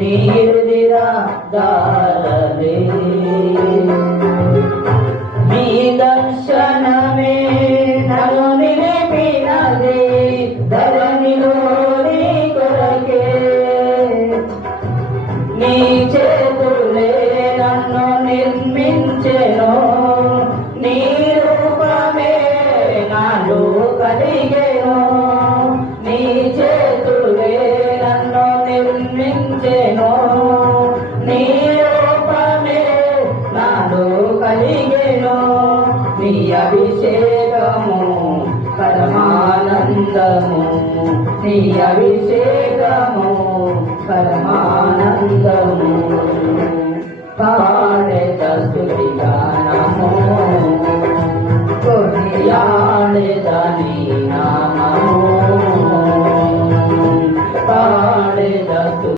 నీరుదిరా దారలే మీ దర్శనమే నన్ను నిలిపినది ధరణిలో నీ కొరకే నీ చేతులే నన్ను నిర్మించెను నీ రూపమే నాలో కలిగెను నీ చేతులే నన్ను నిర్మించెను నీ రూపమే నాలో కలిగెను నీ అభిషేకము పరమానందము నీ అభిషేకము పరమానందము పాడేత స్తుతి గానము కొనియాడేద నీ నామము